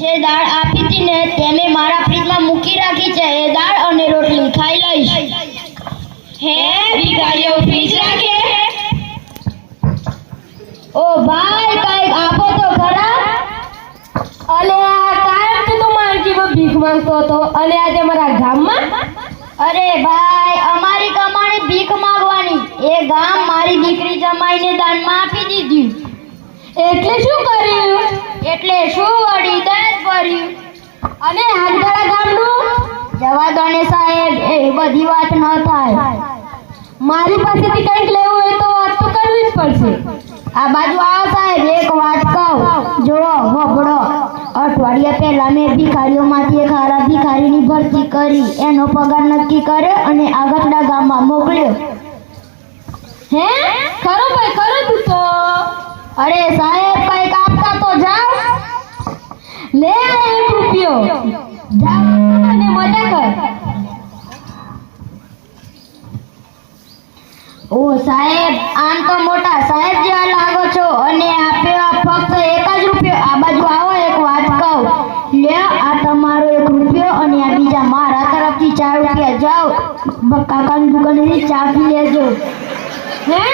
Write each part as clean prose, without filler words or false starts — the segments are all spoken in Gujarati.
જે દાળ આપી હતી ને તે મેં મારા ફ્રીજમાં મૂકી રાખી છે. એ દાળ અને રોટલી ખાઈ લઈશ. હે ભિખારીઓ ફ્રીજ રાખે? ઓ ભાઈ કઈક આપો તો ખરા. અલે આ કાયમ તો તું માર્કેટમાં ભીખ માંગતો હતો અને આજે મારા ગામમાં? અરે ભાઈ અમારી કમાણી ભીખ માંગવાની. એ ગામ મારી દીકરી જમાઈને દાનમાં આપી દીધી. એટલે શું કર્યું? એટલે શું વળી દસ ભર્યું. અને હાલગડા ગામનું? જવા દો ને સાહેબ, એ બધી વાત ન થાય. મારી પાસેથી કંઈક લેવું હોય તો વાત તો કરવી જ પડશે. આ બાજુ આવો સાહેબ, એક વાત કહું. જો વપડો, અઠવાડિયા પહેલા મેં ભિખારીઓમાંથી એક હારા ભિખારીની ભરતી કરી. એનો પગાર નક્કી કર્યો અને આગળના ગામમાં મોકલ્યો. હે ખરો ભાઈ, ખરો તું તો? અરે સાહેબ કઈક આપતા તો જાઓ. લે આ 1 રૂપિયો, જા અને મજા કર. ઓ સાહેબ, આમ તો મોટા સાહેબ જેવા લાગો છો અને આપ્યો ફક્ત 1 જ રૂપિયો. આ બાજુ આવો, એક વાત કહું. લે આ તમારો 1 રૂપિયો અને આ બીજા મારા તરફથી 4 રૂપિયા. જાઓ કાકાની દુકાનેથી ચા પી લેજો. હે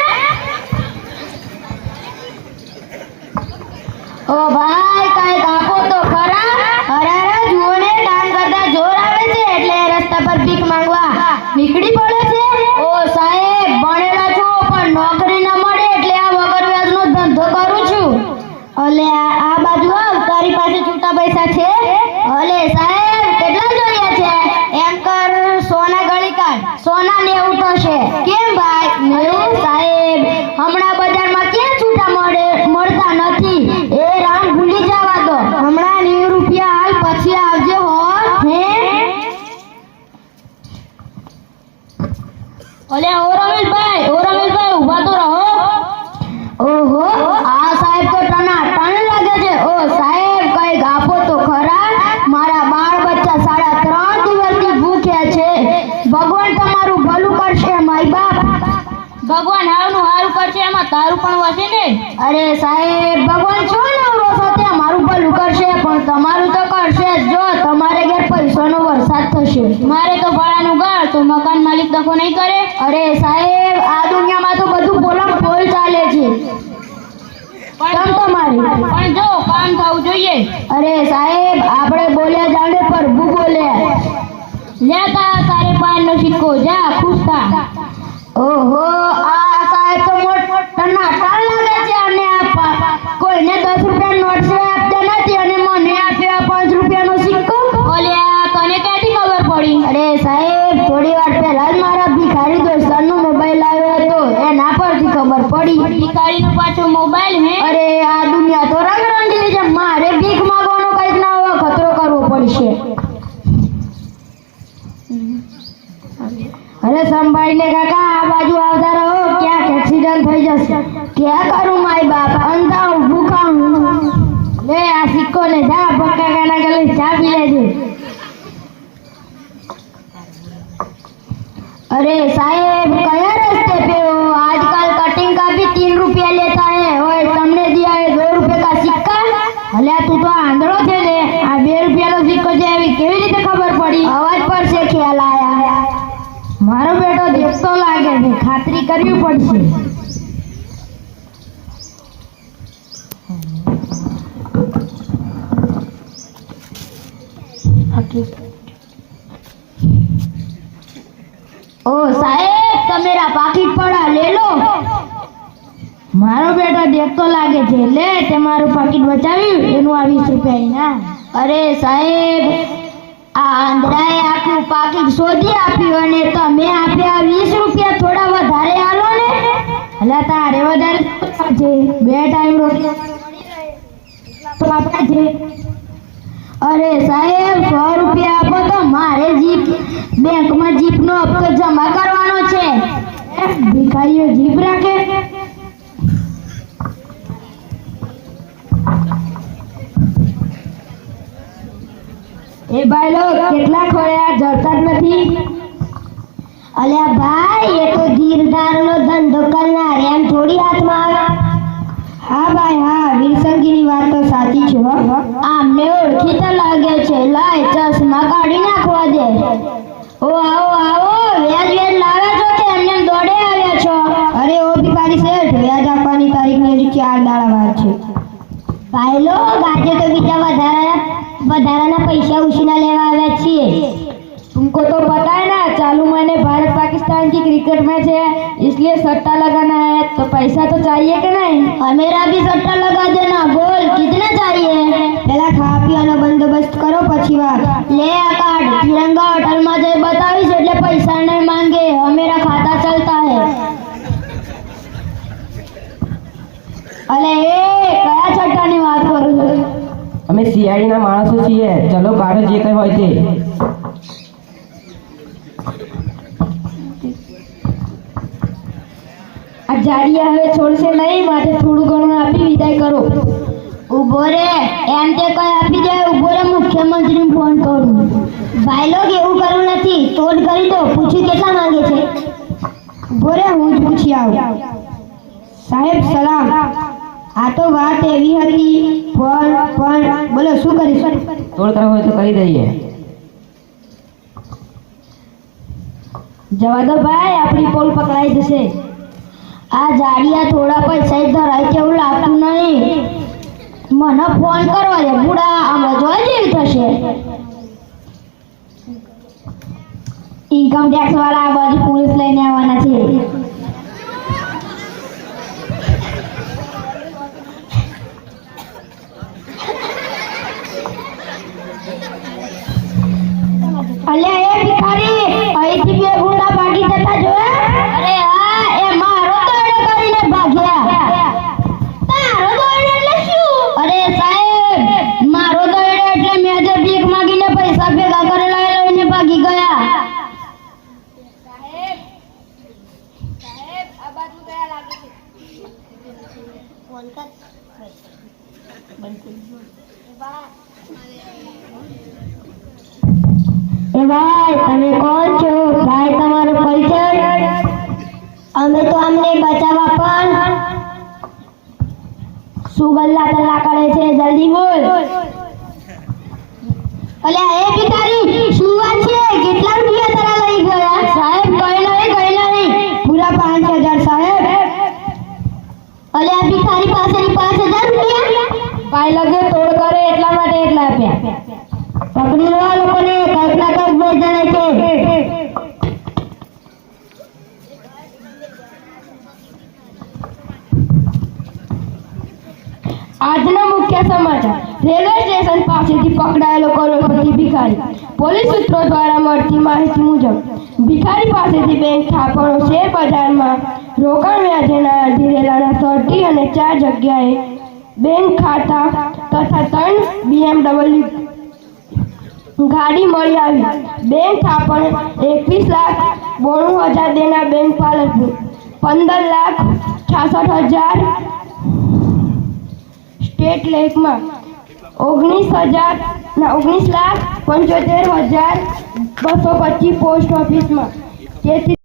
ઓ ભાઈ કઈક આપો તો ખરા. અરે જુઓ ને, કામ કરતા જોર આવે છે એટલે રસ્તા પર ભીખ માંગવા નીકળી પડે છે. ઓ સાહેબ ભણેલા છો પણ નોકરી ન મળે એટલે આ વગર વ્યાજનો ધંધો કરું છું. અલે આ બાજુ આવ, તારી પાસે છૂટા પૈસા છે? અલે સાહેબ કેટલા જોયા છે? એમ કર સોના ગળી કાઢ. સોના 90 થશે. કેમ ભાઈ 90? સાહેબ હમણાં બજારમાં ક્યાં છૂટા મળતા નથી. એ રામ ભૂલી જવા દો. હમણાં 90 રૂપિયા હાલ, પછી આવજો હો. હે ઓલે ઓ રમેશભાઈ, ઊભા તો રહો. ઓહો, આ સાહેબ તો ટનાટન લાગે છે. ઓ સાહેબ કઈક આપો તો ખરા. મારા બાળ બચ્ચા 3.5 દિવસથી ભૂખ્યા છે. ભગવાન તમારું ભલું કરશે માય બાપ. ભગવાન હાવનું હારું કરશે, એમાં તારું પણ વસે ને. અરે સાહેબ ભગવાન છો નવરો સાથે અમારું ભલું કરશે પણ તમારું તો કરશે જ. જો તમારે ઘેર પૈસાનો વરસાદ થશે. મારે તો ભાડાનું ઘર, તો મકાન માલિક દખો નહીં કરે? અરે સાહેબ આ દુનિયામાં તો બધું પોલમ પોલ ચાલે છે. પણ જો કામ થવું જોઈએ. અરે સાહેબ આપણે બોલ્યા જાણે પ્રભુ બોલે. લેતા તારે પાનનો સિક્કો, જા ખુશ થા. ઓહો, આ સાહેબ તો ટનાટન લાગે છે. અને કોઈને 10 રૂપિયા નોટ છે આપતા નથી અને મને આપ્યો 5 રૂપિયાનો સિક્કો. ઓલ્યા તને ક્યાંથી ખબર પડી? અરે સાહેબ થોડી વાર પહેલા જ મારા ભિખારી દોસ્તારનો મોબાઈલ આવ્યો હતો, એના પરથી ખબર પડી. ભિખારીનો પાછો મોબાઈલ? હે અરે આ દુનિયા તો રંગરંગીલી છે. મારે ભીખ માંગવાનો કંઈક ના હોય ખતરો કરવો પડશે. અરે સંભાળીને કાકા, આ બાજુ આવતા રહો, ક્યાંક એક્સિડન્ટ થઈ જશે. ક્યાં કરું માય બાપ, અંધા ઊભું ખાઉં. લે આ સિક્કો ને જા કાકાના ગલે ચા પી લેજે. अरे साहेब कया रास्ते पे हो? आजकल कटिंग का भी 3 रुपया लेता है और तुमने दिया है 2 रुपए का सिक्का. अल्या તું તો આંધળો છે ને. આ 2 રૂપિયાનો સિક્કો છે એવી કેવી રીતે ખબર પડી? અવાજ પર છે ખ્યાલ આયા. મારો બેટો દેખતો લાગે છે, ખાતરી કરવી પડશે. ओ साहेब तो मेरा पाकिट पड़ा, ले लो. मारो बेटा देखतो लागे छे. ले ते मारू पाकिट बचाव्યું એનું આ 20 રૂપિયા ઇનામ. અરે સાહેબ આ આંધળાએ આખું પાકીટ શોધી આપ્યું અને તમે આપ્યા 20 રૂપિયા. થોડા વધારે આલો ને. અલા તારે વધારે છે, 2 ટાઈમ રોટલી તો આપણા છે. અરે સાહેબ 100 રૂપિયા આપો તો મારે જીપ બેંકમાં જીપનો હપ્તો જમા કરવાનો છે. ભિખારીઓ જીપ રાખે. એ ભાઈ લોગ કેટલા ખોયા, જડતા જ નથી. અલ્યા ભાઈ એ તો ધીરધારનો ધંધો કરનાર, એમ થોડી હાથમાં આવે. હા ભાઈ હા, વિરસંગીની વાત તો સાચી છે. આમને ઓળખી 4 દાડા વાર છે. ભાઈ લોગ આજે તો બીજા વધારાના પૈસા ઉછીના લેવા આવ્યા છીએ. तुमको तो पता है ना, चालू महीने भारत पाकिस्तान की क्रिकेट मैच है, इसलिए सट्टा लगाना है, तो पैसा तो चाहिए कि नहीं? और मेरा भी सट्टा लगा देना. बोल कितना चाहिए? पहला खा पीવાનો બંદોબસ્ત કરો પછી વાત. લે આ કાર્ડ तिरंगा होटल માં જઈ બતાવીશ એટલે પૈસા નહીં માંગે. હમેરા ખાતા ચલતા હે. અલે એ કયા સટ્ટાની વાત કરો છો? અમે સીઆઈડીના માણસો છીએ. ચલો કાઢો જે કંઈ હોય તે. આ જાડિયા હવે છોડશે નહીં, માટે થોડું ઘણું આપી વિદાય કરો. ઉભો રે, એમ તે કઈ આપી દે. ઉભો રે, મુખ્યમંત્રીને ફોન કરું. ભાઈ લોગ એવું કરવું નથી, તોડ કરી દો. પૂછ્યું કેટલા માંગે છે? ઉભો રે, હું જ પૂછી આવું. સાહેબ સલામ. આ તો વાત એવી હતી પણ બોલો શું કરીશું? તોડ કરવો હોય તો કરી દઈએ. જવા દો ભાઈ, આપણી પોલ પકડાઈ જશે. આ જાડિયા થોડા પૈસા જ ધરાય તેવું લાગતું નહીં. મને ફોન કરવા દે. બુડા હમણાં જોઈ જેવી થશે. ઇન્કમ ટેક્સ વાળા આ બાજુ પોલીસ લઈને આવવાના છે. અલ્યા એ ભિખારી, અહીંથી બે ગુંડા ભાગી જતા જોયા? અરે હા, એ મારો દોરડો કરીને ભાગ્યા. તારો દોરડો એટલે શું? અરે સાહેબ, મારો દોરડો એટલે મેં જે ભીખ માંગીને પૈસા ભેગા કરેલા એ લઈને ભાગી ગયા. એ ભાઈ, તમે કોણ છો? ભાઈ તમારો પરિચય? અમે તો અમને બચાવવા પણ શું ગલ્લા તલ્લા કરે છે? જલ્દી બોલ. અલ્યા એ ભિખારી, શું વાત છે? કેટલા રૂપિયા તારા લઈ ગયા? સાહેબ કઈ નહીં પૂરા 5000 સાહેબ. અલ્યા ભિખારી પાસેથી 5000 રૂપિયા? ભાઈ લગે તોડ કરે એટલા માટે એટલા આપ્યા. પકડી લો આ લોકોને. કલ્પના કર બે જણા છે. આજના મુખ્ય સમાચાર. રેલવે સ્ટેશન પાસેથી પકડાયેલો કરોડપતિ ભિખારી. પોલીસ સૂત્રો દ્વારા મળતી માહિતી મુજબ ભિખારી પાસેથી બેંક થાપણો, શેર બજારમાં રોકાણ વ્યાજેના ધીરેલાના 30 અને 4 જગ્યાએ બેંક ખાતા તથા 3 BMW ગાડી મળી આવી. બેંક થાપણ 21,92,000 દેના બેંક પાલનપુર, 15,66,000 સ્ટેટ લેકમાં, 19,75,225 પોસ્ટ ઓફિસમાં. તેથી